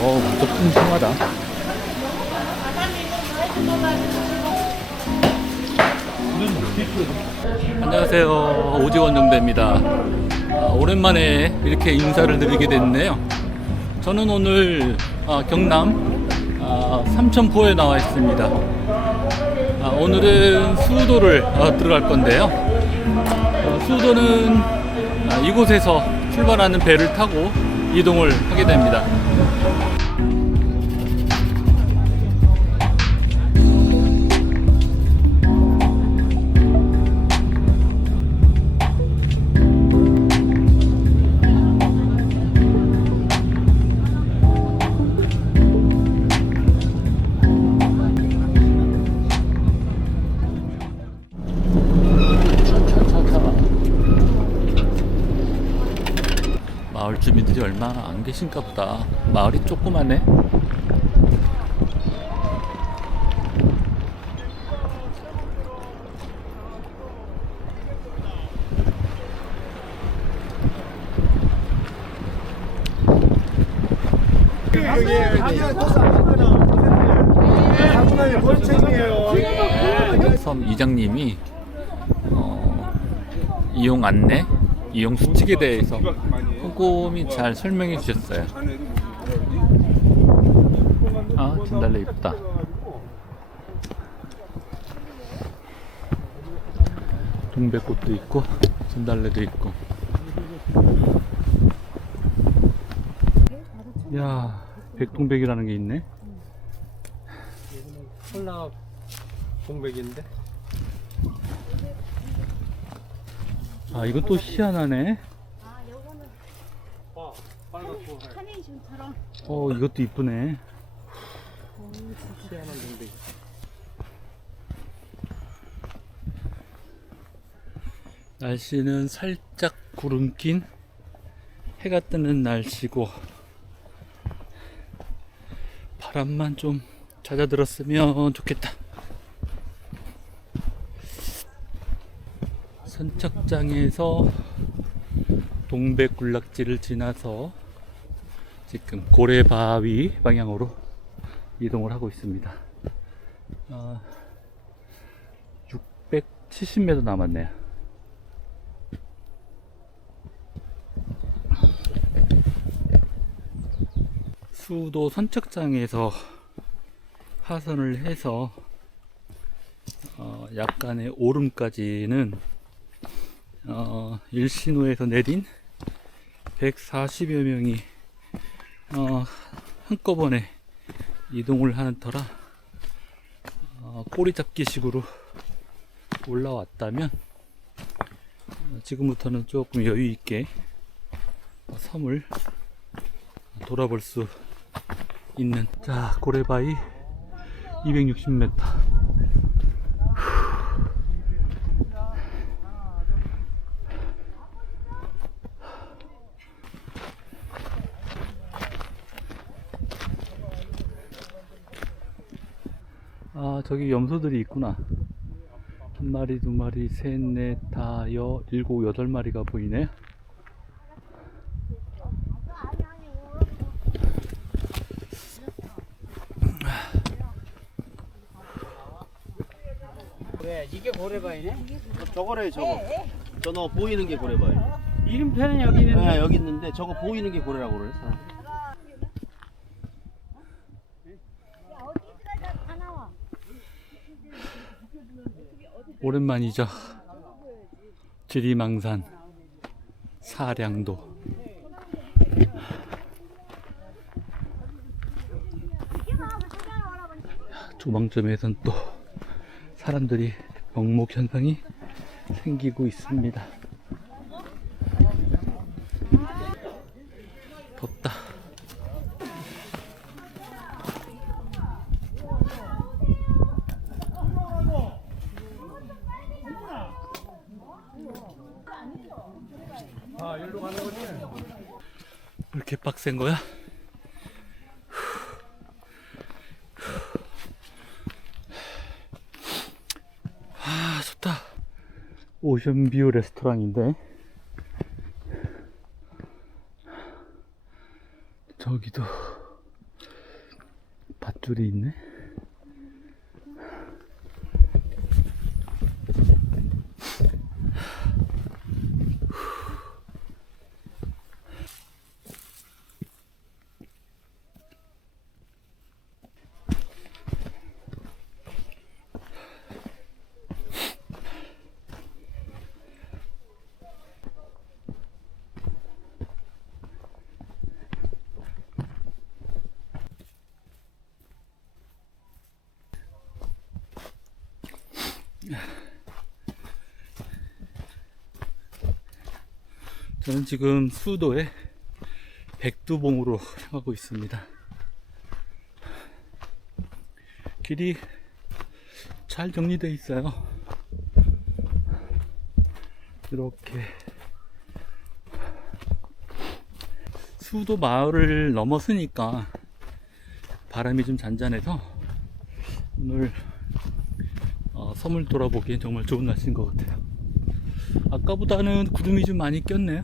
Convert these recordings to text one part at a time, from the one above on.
어, 무척 풍성하다. 안녕하세요. 오지원 정대입니다. 아, 오랜만에 이렇게 인사를 드리게 됐네요. 저는 오늘 아, 경남 아, 삼천포에 나와 있습니다. 아, 오늘은 수도를 아, 들어갈 건데요. 어, 수도는 아, 이곳에서 출발하는 배를 타고 이동을 하게 됩니다. 마을 주민들이 얼마 안 계신가 보다. 마을이. 섬 이장님이 어, 이용 안내, 이용 수칙에 대해서 꼼꼼히 잘 설명해 주셨어요. 아, 진달래 이쁘다. 동백꽃도 있고, 진달래도 있고. 야, 백동백이라는 게 있네. 콜라 동백인데 아, 또 희한하네. 아, 요거는 빨갛고 카네이션처럼 어, 이것도 이쁘네. 희한한 동백 날씨는 살짝 구름 낀 해가 뜨는 날씨고 바람만 좀 잦아들었으면 좋겠다. 선착장에서 동백군락지를 지나서 지금 고래바위 방향으로 이동을 하고 있습니다. 아, 670m 남았네요. 수도 선착장에서 하선을 해서 어, 약간의 오름까지는 어, 일신호에서 내린 140여 명이 어, 한꺼번에 이동을 하는 터라 어, 꼬리 잡기식으로 올라왔다면 어, 지금부터는 조금 여유 있게 섬을 돌아볼 수 있는 자 고래바위 260m 아 저기 염소들이 있구나. 한 마리 두 마리 셋 넷 다 여 일곱 여덟 마리가 보이네. 왜 이게 고래바위네? 저거래 저거. 저너 보이는 게 고래봐요 이름표는 여기 있는데? 네, 여기 있는데 저거 보이는 게 고래라고 그래 어디가 다 나와. 오랜만이죠. 지리망산, 사량도. 조망점에선 또 사람들이 병목 현상이 생기고 있습니다. 덥다. 아 여기로 가는 거지? 왜 빡센 거야? 아, 좋다. 오션뷰 레스토랑인데. 저기도 줄이 있네. 저는 지금 수도의 백두봉으로 향하고 있습니다. 길이 잘 정리되어 있어요. 이렇게 수도 마을을 넘었으니까 바람이 좀 잔잔해서 오늘 어, 섬을 돌아보기엔 정말 좋은 날씨인 것 같아요. 아까보다는 구름이 좀 많이 꼈네요.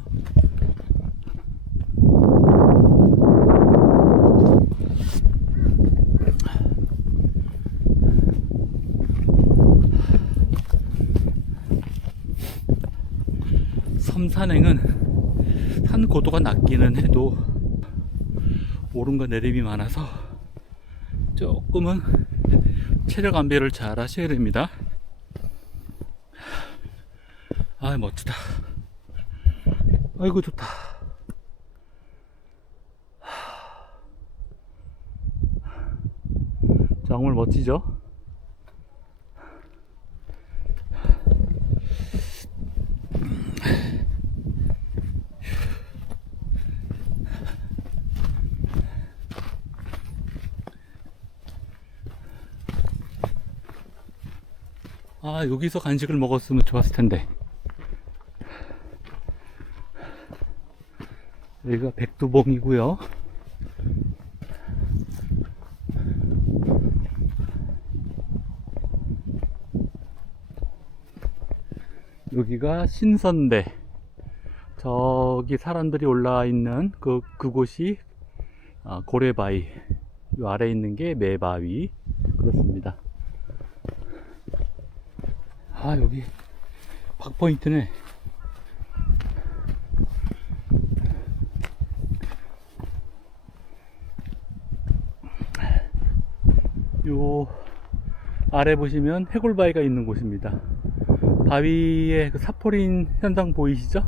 섬 산행은 산 고도가 낮기는 해도 오름과 내림이 많아서 조금은 체력 안배를 잘 하셔야 됩니다. 아 멋지다. 아이고 좋다. 정말 멋지죠? 아 여기서 간식을 먹었으면 좋았을 텐데. 여기가 백두봉이고요. 여기가 신선대. 저기 사람들이 올라와 있는 그, 그곳이 아, 고래바위. 요 아래 있는 게 매바위. 그렇습니다. 아, 여기 박포인트네. 요 아래 보시면 해골바위가 있는 곳입니다. 바위에 그 사포린 현상 보이시죠?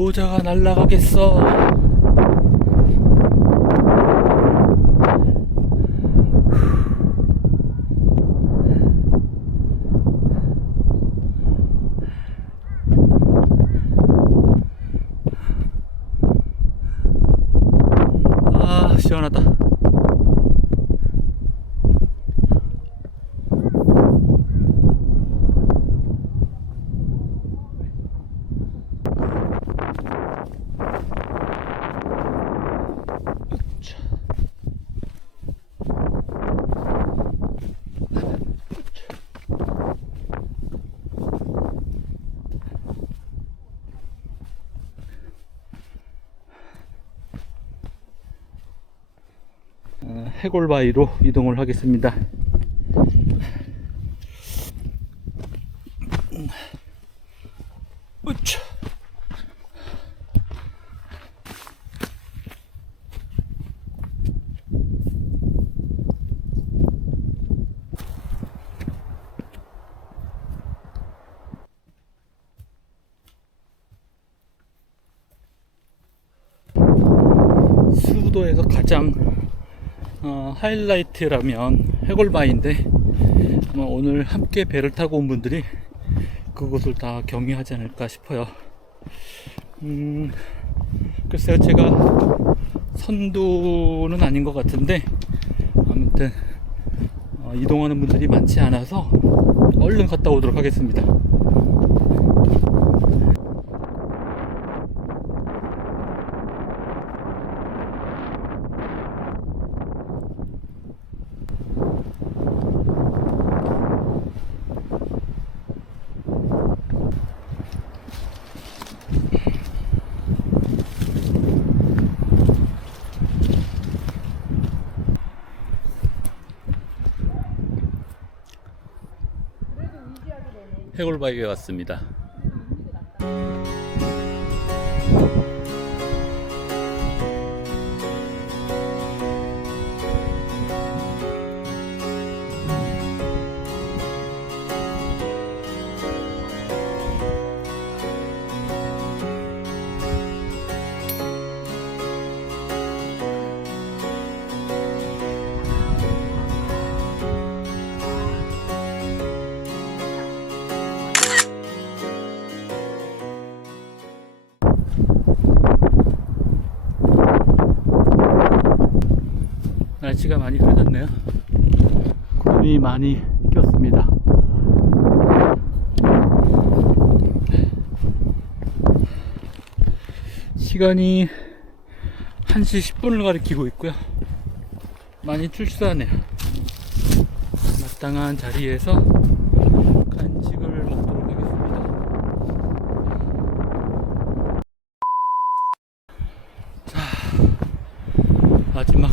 모자가 날라가겠어. 아, 시원하다. 어, 해골바위로 이동을 하겠습니다. 으쌰. 수도에서 가장 어, 하이라이트라면 해골바위인데 아마 오늘 함께 배를 타고 온 분들이 그곳을 다 경유하지 않을까 싶어요. 음, 글쎄요, 제가 선두는 아닌 것 같은데 아무튼 어, 이동하는 분들이 많지 않아서 얼른 갔다 오도록 하겠습니다. 해골바위에 왔습니다. 날씨가 많이 흐려졌네요. 구름이 많이 꼈습니다. 시간이 1시 10분을 가리키고 있고요. 많이 출출하네요. 마땅한 자리에서 간식을 먹도록 하겠습니다. 마지막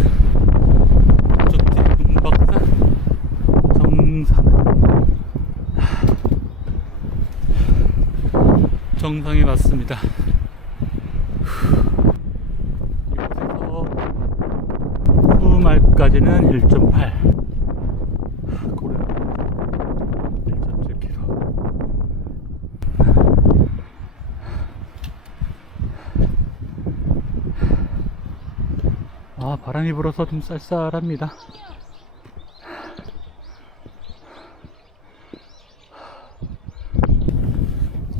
조티 문박산 정상 정상에 왔습니다. 이곳에서 수말까지는 1.8 고래 1.7km 아 바람이 불어서 좀 쌀쌀합니다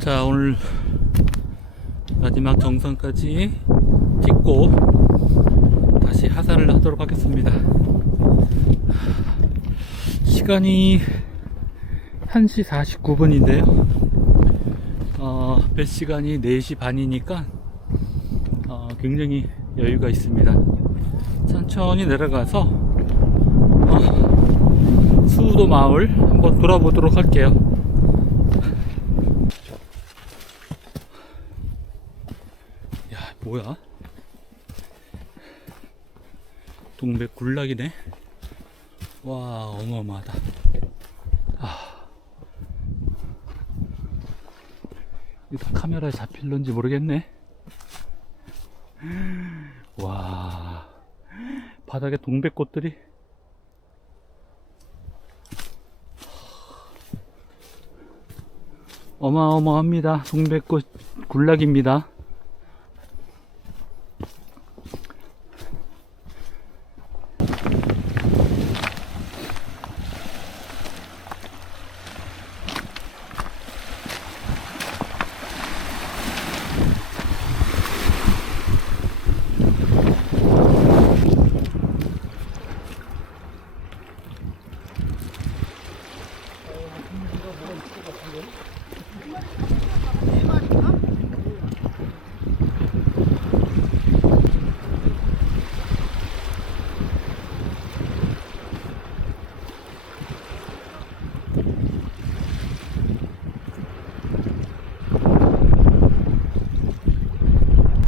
자 오늘 마지막 정상까지 찍고 다시 하산을 하도록 하겠습니다. 시간이 1시 49분인데요. 어, 배 시간이 4시 반이니까 어, 굉장히 여유가 있습니다. 천천히 내려가서 어, 수우도 마을 한번 돌아보도록 할게요 야 뭐야? 동백 굴락이네? 와 어마어마하다. 아. 이거 다 카메라에 잡힐런지 모르겠네. 와. 바닥에 동백꽃들이. 어마어마합니다. 동백꽃 굴락입니다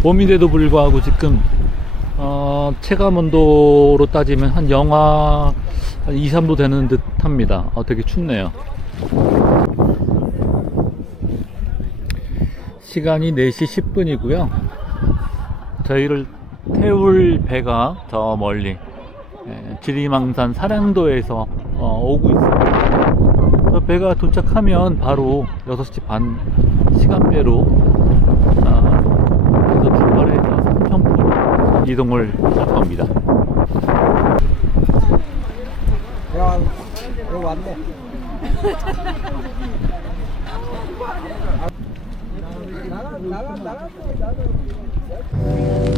봄인데도 불구하고 지금 어, 체감 온도로 따지면 한 영하 한 2, 3도 되는 듯 합니다. 어, 되게 춥네요. 시간이 4시 10분이고요. 저희를 태울 배가 저 멀리 예, 지리망산 사량도에서 어, 오고 있습니다. 저 배가 도착하면 바로 6시 반 시간대로 이동을 할 겁니다. 야, 여 왔네. 나가, 나가, 나가, 나가.